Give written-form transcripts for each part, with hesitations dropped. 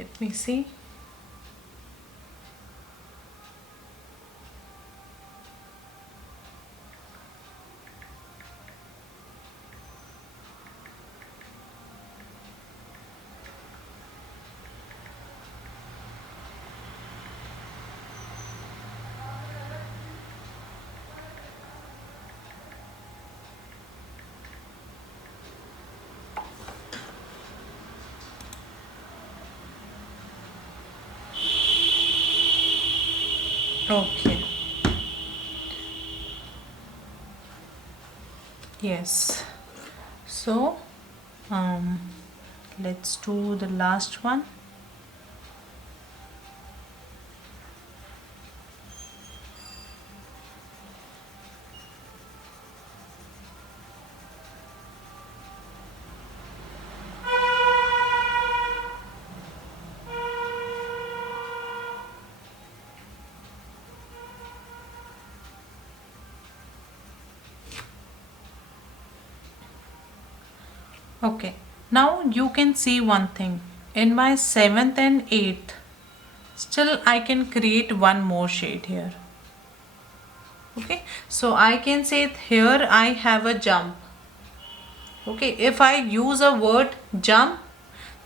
Let me see. Okay. Yes. So let's do the last one. Okay, now you can see one thing. In my 7th and 8th, still I can create one more shade here. Okay, so I can say here I have a jump. Okay, if I use a word jump,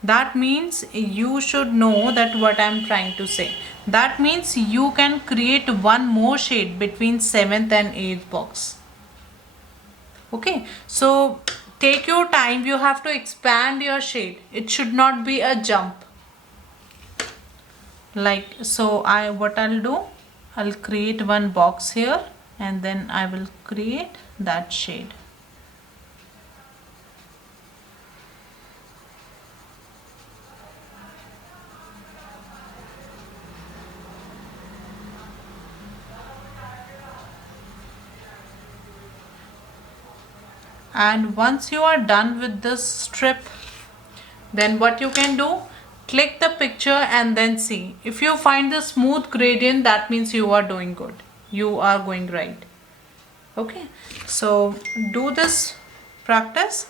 that means you should know that what I'm trying to say. That means you can create one more shade between 7th and 8th box. Okay, so take your time, you have to expand your shade. It should not be a jump. Like so, what I'll do, I'll create one box here and then I will create that shade. And once you are done with this strip, then what you can do, click the picture and then see. If you find the smooth gradient, that means you are doing good, you are going right. Okay, so do this practice.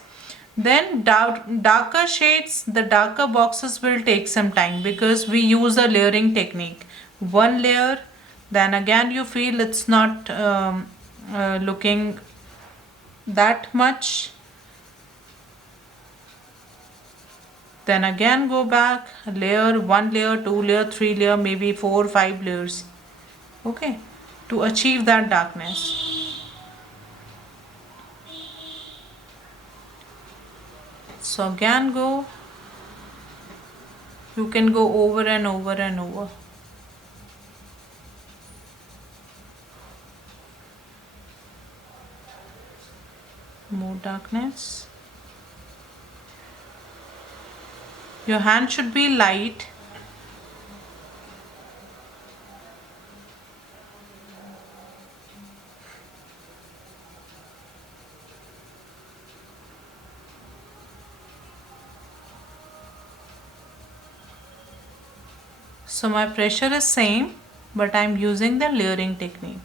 Then darker shades, the darker boxes will take some time because we use a layering technique. One layer, then again you feel it's not looking that much, then again go back, layer, one layer, two layer, three layer, maybe 4 5 layers. Okay, to achieve that darkness. So again go, you can go over and over and over. More darkness. Your hand should be light. So my pressure is same, but I'm using the layering technique.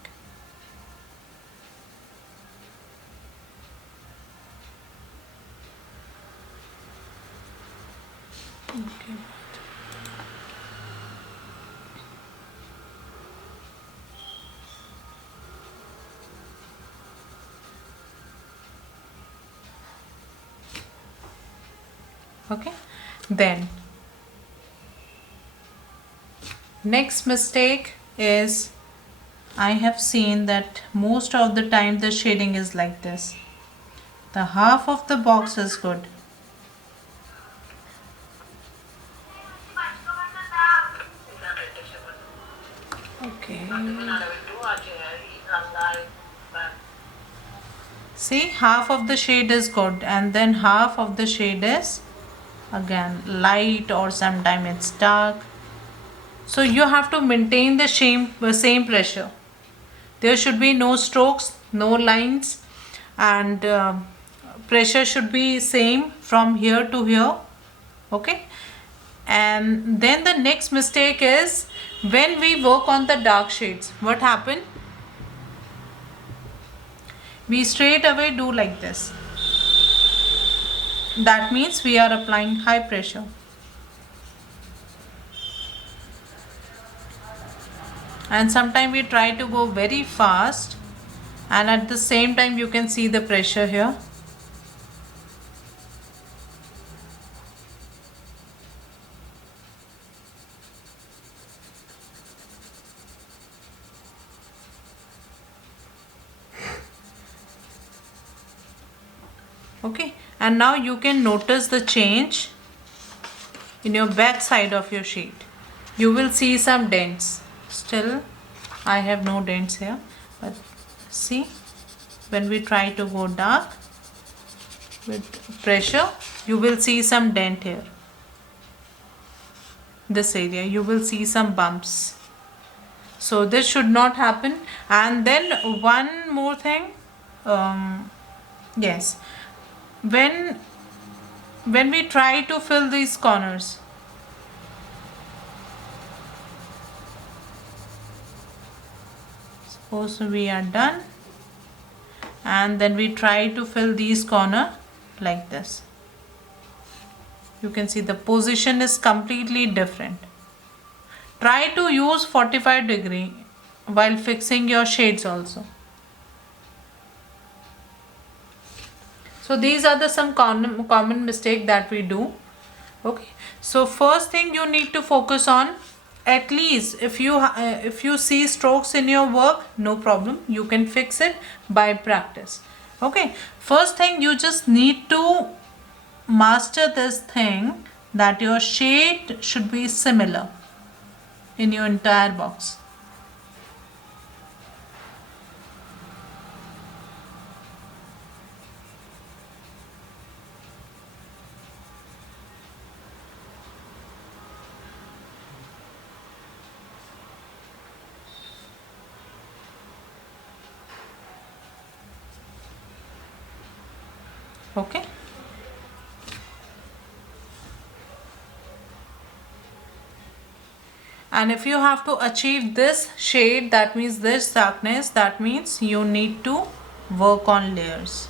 Okay. Okay, then next mistake is, I have seen that most of the time the shading is like this. The half of the box is good. Okay. See, half of the shade is good and then half of the shade is again light or sometimes it's dark. So you have to maintain the same pressure. There should be no strokes, no lines, and pressure should be same from here to here. Okay, and then the next mistake is when we work on the dark shades, what happen? We straight away do like this. That means we are applying high pressure. and sometimes we try to go very fast, and at the same time you can see the pressure here. Okay, and now you can notice the change in your back side of your sheet. You will see some dents. Still I have no dents here, but see, when we try to go dark with pressure, you will see some dent here. This area you will see some bumps. So this should not happen. And then one more thing, yes, when we try to fill these corners, suppose we are done, and then we try to fill these corner like this, you can see the position is completely different. Try to use 45° while fixing your shades also. So these are the some common mistake that we do. Okay, so first thing you need to focus on, at least if you see strokes in your work, no problem, you can fix it by practice. Okay, first thing you just need to master this thing, that your shade should be similar in your entire box. Okay, and if you have to achieve this shade, that means this darkness, that means you need to work on layers.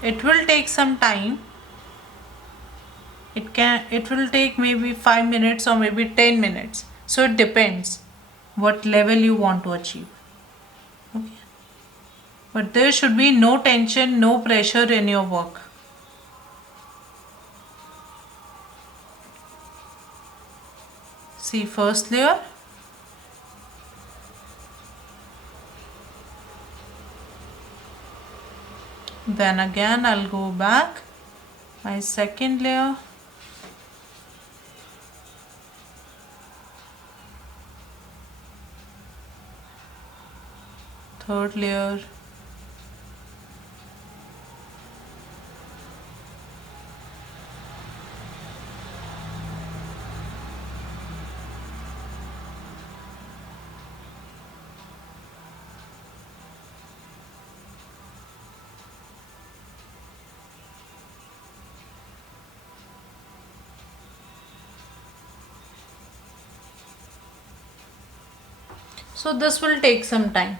It will take some time. It will take maybe 5 minutes or maybe 10 minutes, so it depends what level you want to achieve. Okay, but there should be no tension, no pressure in your work. See, first layer, then again I'll go back, my second layer, third layer, so this will take some time.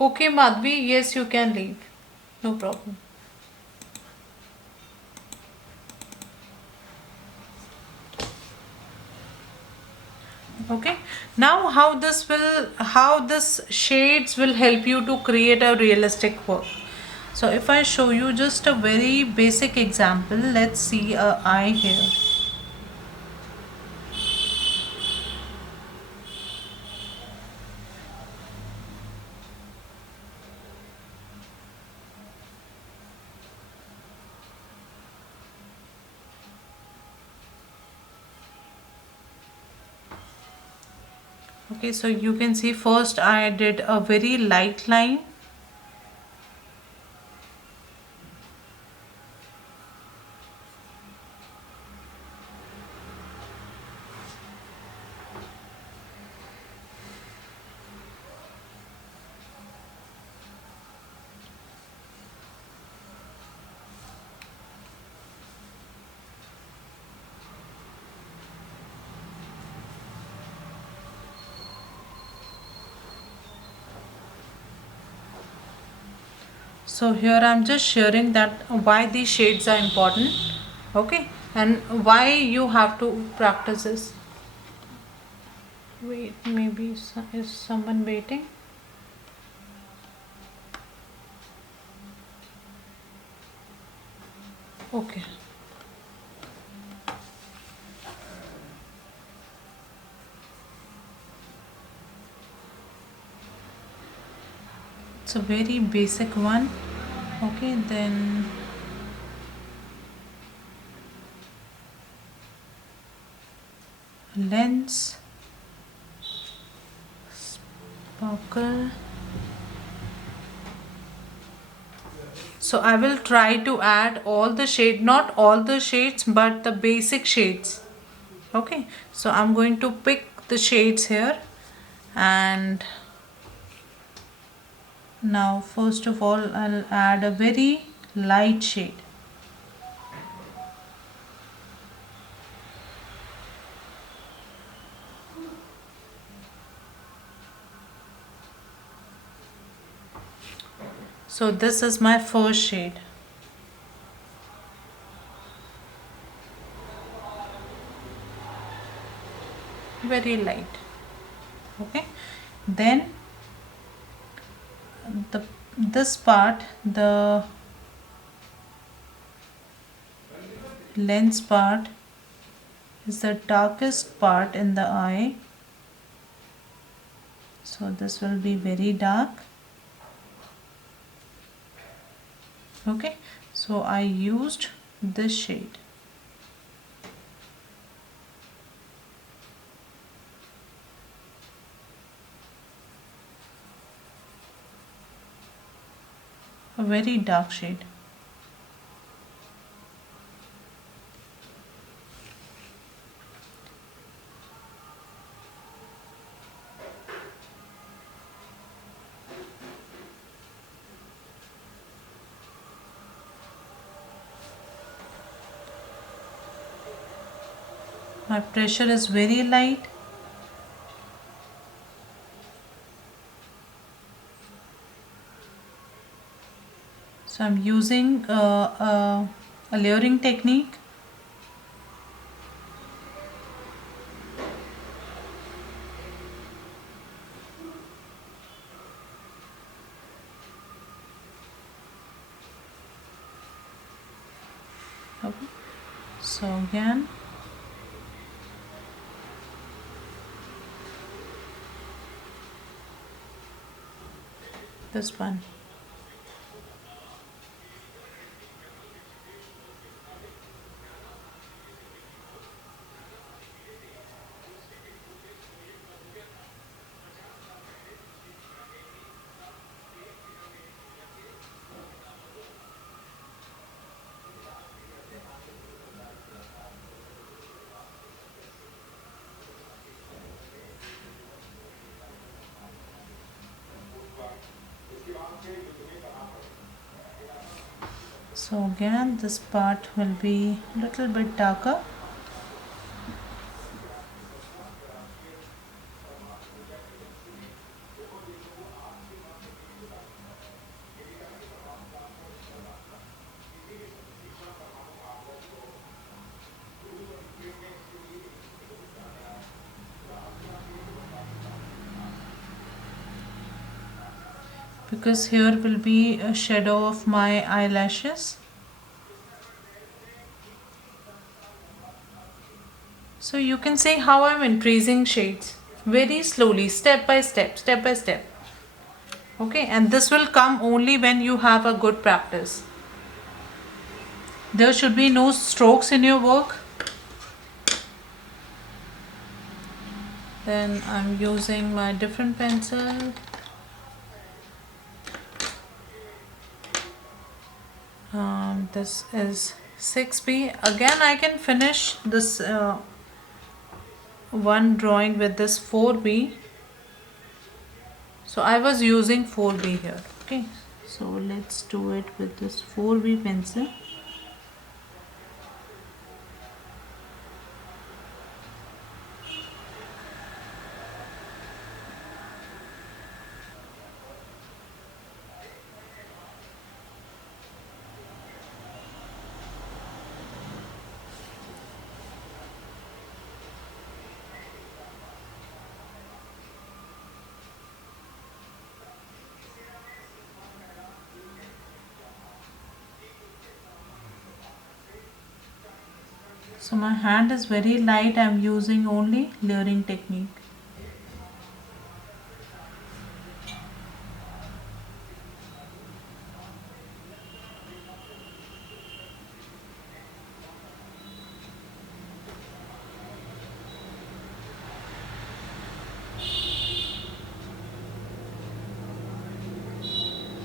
Okay, Madhvi, yes, you can leave. No problem. Okay, now how this shades will help you to create a realistic work. So if I show you just a very basic example, let's see a eye here. Okay, so you can see first I did a very light line. So here I'm just sharing that why these shades are important, okay, and why you have to practice this. Wait, maybe is someone waiting? Okay. It's a very basic one. Okay, then lens, sparkle. So I will try to add all the shade, not all the shades, but the basic shades. Okay, so I'm going to pick the shades here, and now first of all I'll add a very light shade. So this is my first shade. Very light. Okay, then this part, the lens part, is the darkest part in the eye, so this will be very dark. Okay, so I used this shade. A very dark shade. My pressure is very light. So I'm using a layering technique. Okay. So again, this one. So again, this part will be a little bit darker. Because here will be a shadow of my eyelashes. So you can see how I'm increasing shades very slowly, step by step, step by step. Okay, and this will come only when you have a good practice. There should be no strokes in your work. Then I'm using my different pencil. This is 6B. Again, I can finish this one drawing with this 4B. So I was using 4B here. Okay, so let's do it with this 4B pencil. So my hand is very light. I'm using only layering technique.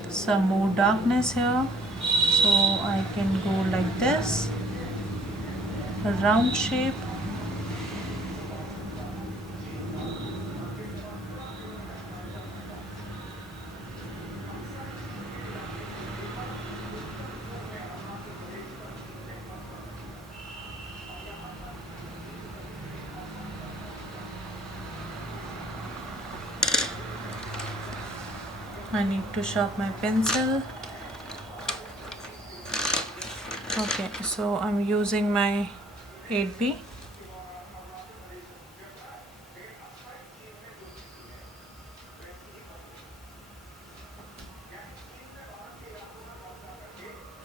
Some more darkness here, so I can go like this, a round shape. I need to sharpen my pencil. Okay, so I'm using my 8B.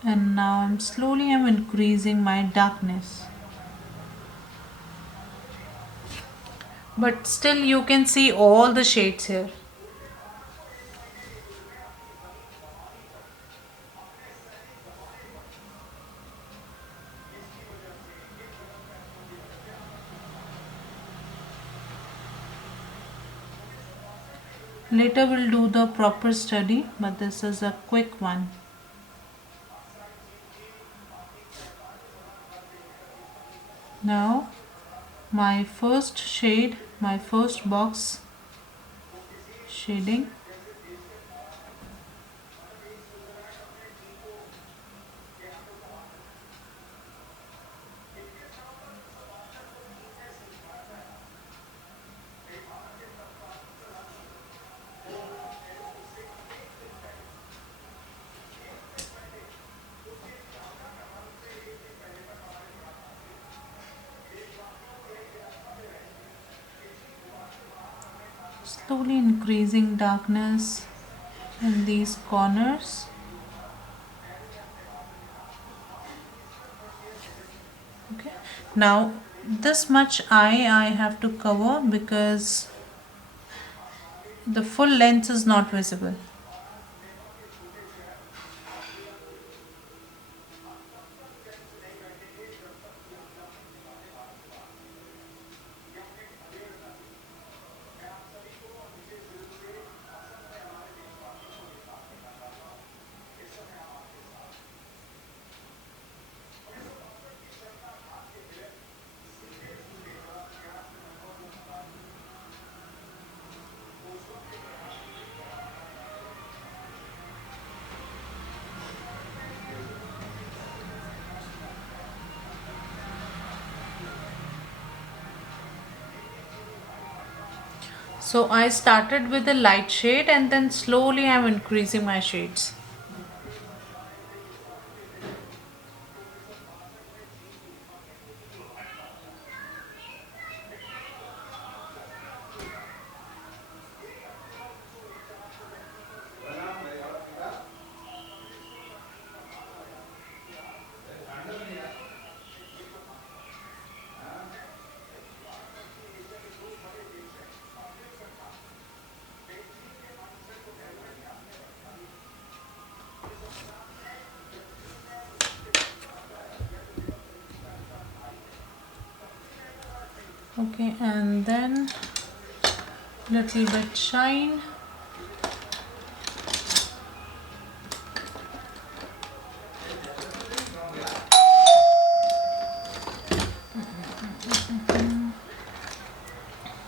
And now I'm increasing my darkness. But still you can see all the shades here. Later we'll do the proper study, but this is a quick one. Now my first shade, my first box shading. Slowly increasing darkness in these corners. Okay, now this much I have to cover because the full length is not visible. So I started with a light shade and then slowly I'm increasing my shades. Okay, and then little bit shine.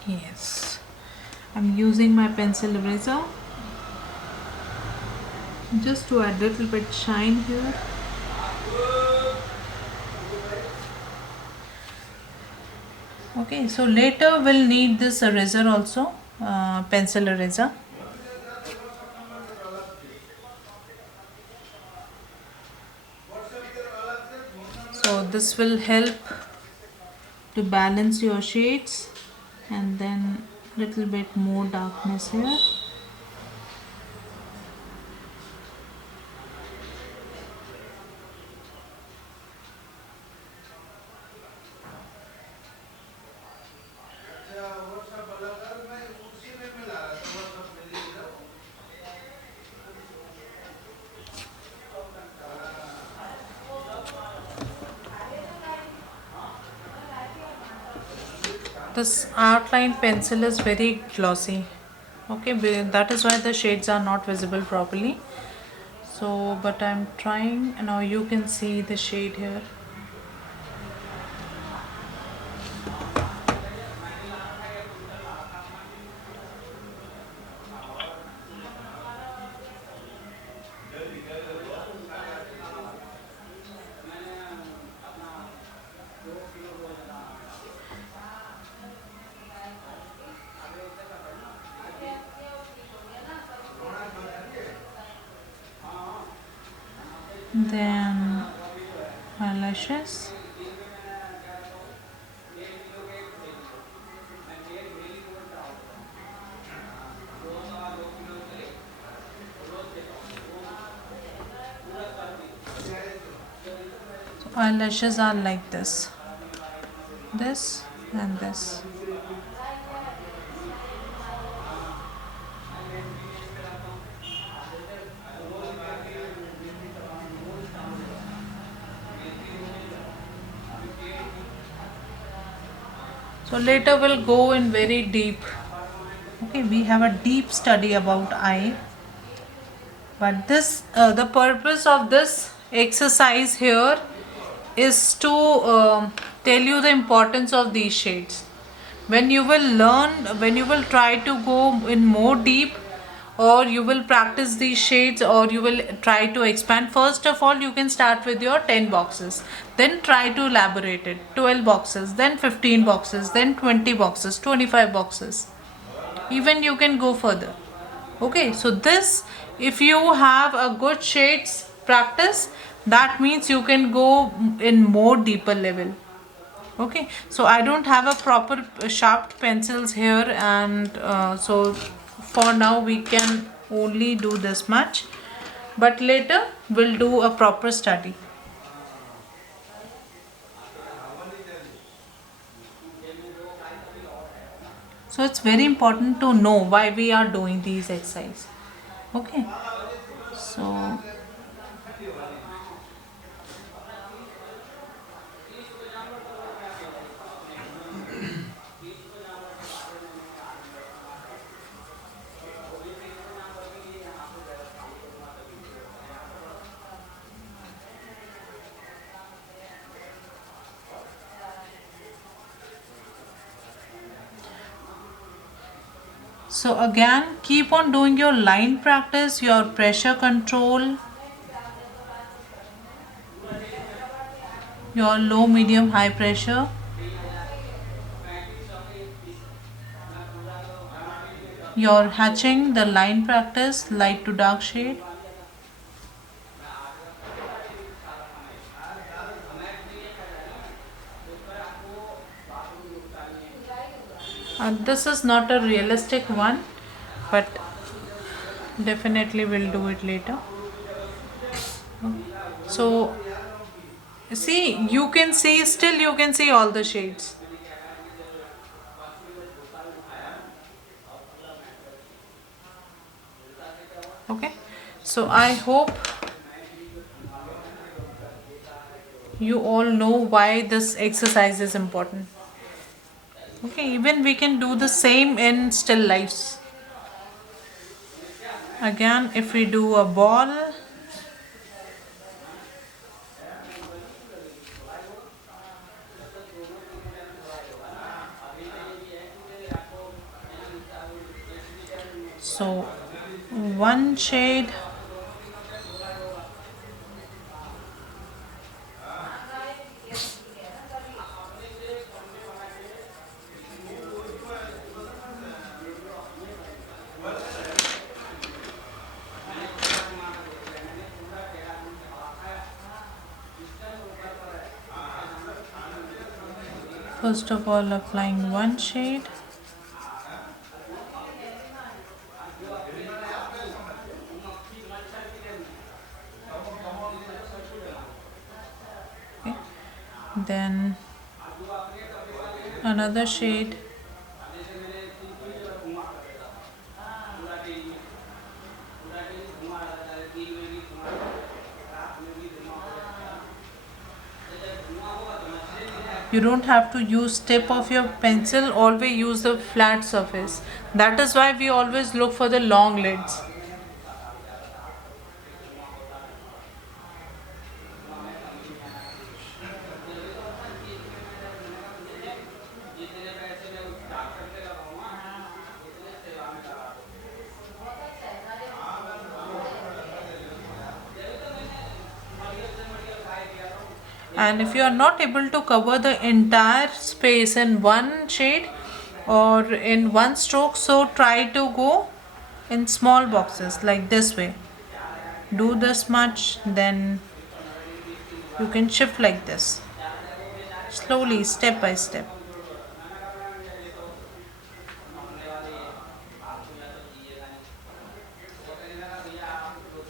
Yes, I'm using my pencil eraser just to add little bit shine here. Okay, so later we'll need this eraser also, pencil eraser. So this will help to balance your shades, and then little bit more darkness here. this outline pencil is very glossy. Okay, that is why the shades are not visible properly. So but I'm trying. Now you can see the shade here. Then eyelashes. So eyelashes are like this and this. So later we'll go in very deep. Okay, we have a deep study about eye. But this, the purpose of this exercise here is to tell you the importance of these shades. When you will learn, when you will try to go in more deep, or you will practice these shades, or you will try to expand, first of all you can start with your 10 boxes, then try to elaborate it, 12 boxes, then 15 boxes, then 20 boxes, 25 boxes, even you can go further. Okay, so this, if you have a good shades practice, that means you can go in more deeper level. Okay, so I don't have a proper sharp pencils here, and so for now we can only do this much, but later we'll do a proper study. So it's very important to know why we are doing these exercises. Okay, so so again, keep on doing your line practice, your pressure control, your low, medium, high pressure, your hatching, the line practice, light to dark shade. This is not a realistic one, but definitely we'll do it later. So see, you can see, still you can see all the shades. Okay, so I hope you all know why this exercise is important. Okay, even we can do the same in still lifes. Again, if we do a ball, so one shade, first of all applying one shade, okay. Then another shade, You don't have to use tip of your pencil, always use the flat surface. That is why we always look for the long lids. And if you are not able to cover the entire space in one shade or in one stroke, so try to go in small boxes like this way. Do this much, then you can shift like this, slowly, step by step.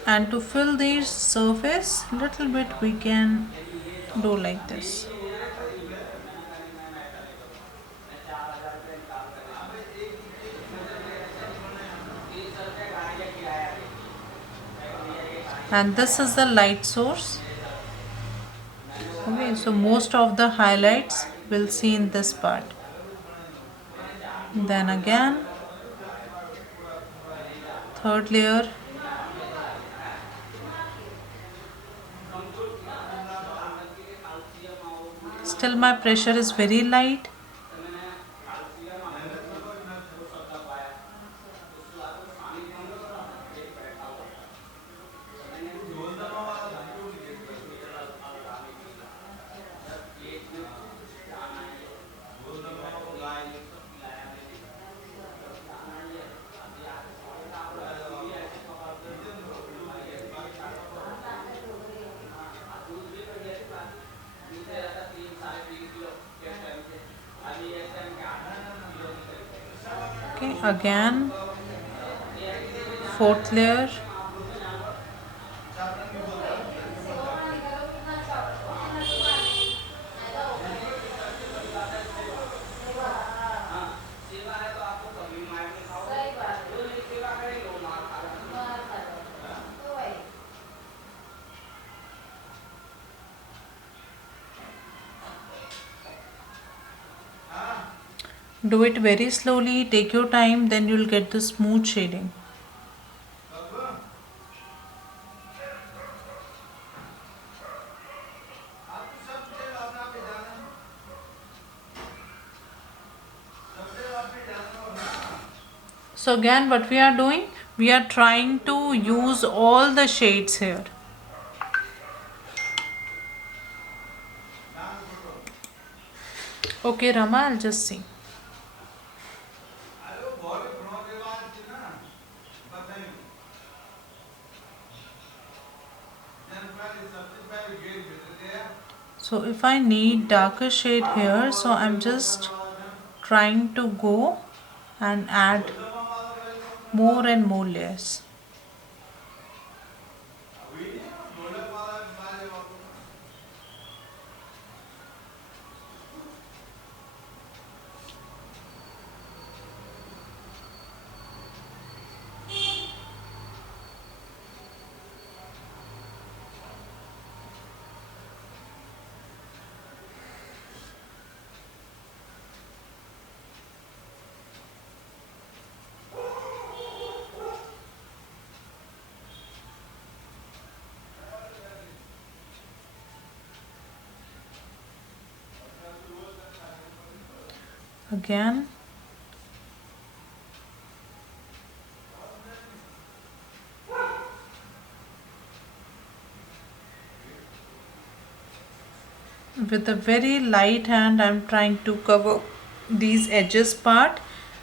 And to fill the surface little bit, we can do like this. And this is the light source. Okay, so most of the highlights we'll see in this part. Then again, third layer. Still my pressure is very light. Okay, again, fourth layer. Do it very slowly, take your time, then you'll get the smooth shading. So again, what we are doing, we are trying to use all the shades here. Okay, Rama, I'll just see. So if I need darker shade here, so I'm just trying to go and add more and more layers. Again, with a very light hand I'm trying to cover these edges part